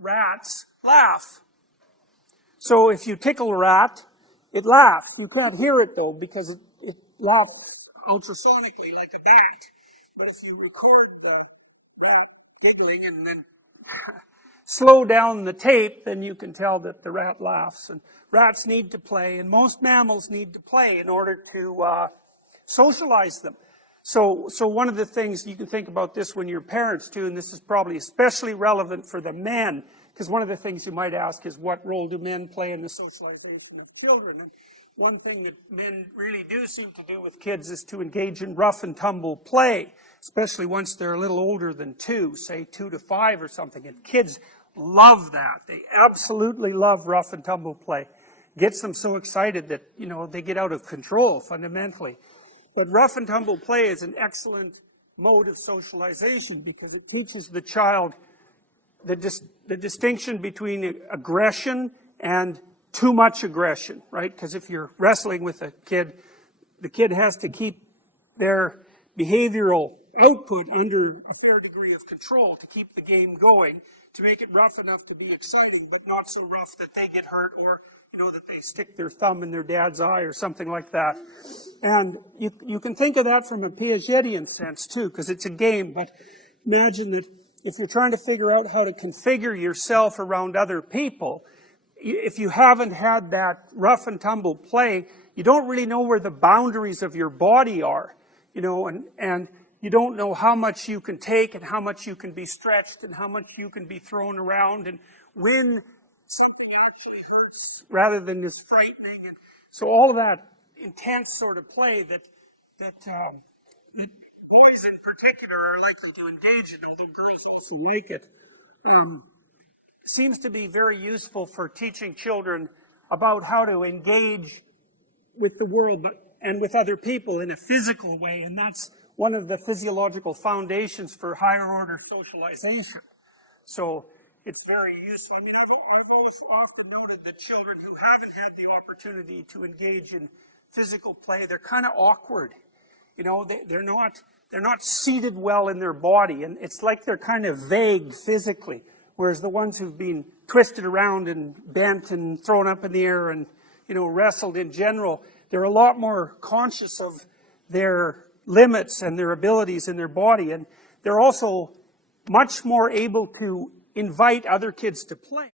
rats laugh. So if you tickle a rat, it laughs. You can't hear it though, because it laughs ultrasonically like a bat. But if you record the rat giggling and then slow down the tape, then you can tell that the rat laughs. And rats need to play, and most mammals need to play in order to socialize them. So one of the things, you can think about this when you're parents too, and this is probably especially relevant for the men, because one of the things you might ask is, what role do men play in the socialization of children? And one thing that men really do seem to do with kids is to engage in rough and tumble play, especially once they're a little older than 2, say 2 to 5 or something. And kids love that. They absolutely love rough and tumble play. Gets them so excited that, you know, they get out of control fundamentally. But rough and tumble play is an excellent mode of socialization because it teaches the child the distinction between aggression and too much aggression, right? Because if you're wrestling with a kid, the kid has to keep their behavioral output under a fair degree of control to keep the game going, to make it rough enough to be exciting, but not so rough that they get hurt, or that they stick their thumb in their dad's eye or something like that. And you can think of that from a Piagetian sense too, because it's a game. But imagine that if you're trying to figure out how to configure yourself around other people, if you haven't had that rough and tumble play, you don't really know where the boundaries of your body are, you know, and you don't know how much you can take and how much you can be stretched and how much you can be thrown around, and when something actually hurts rather than is frightening. And so all of that intense sort of play that boys in particular are likely to engage in, although girls also like it, seems to be very useful for teaching children about how to engage with the world and with other people in a physical way. And that's one of the physiological foundations for higher order socialization. So it's very useful. I mean, I've also often noted that children who haven't had the opportunity to engage in physical play, they're kind of awkward. You know, they're not seated well in their body, and it's like they're kind of vague physically. Whereas the ones who've been twisted around and bent and thrown up in the air and, you know, wrestled in general, they're a lot more conscious of their limits and their abilities in their body, and they're also much more able to invite other kids to play.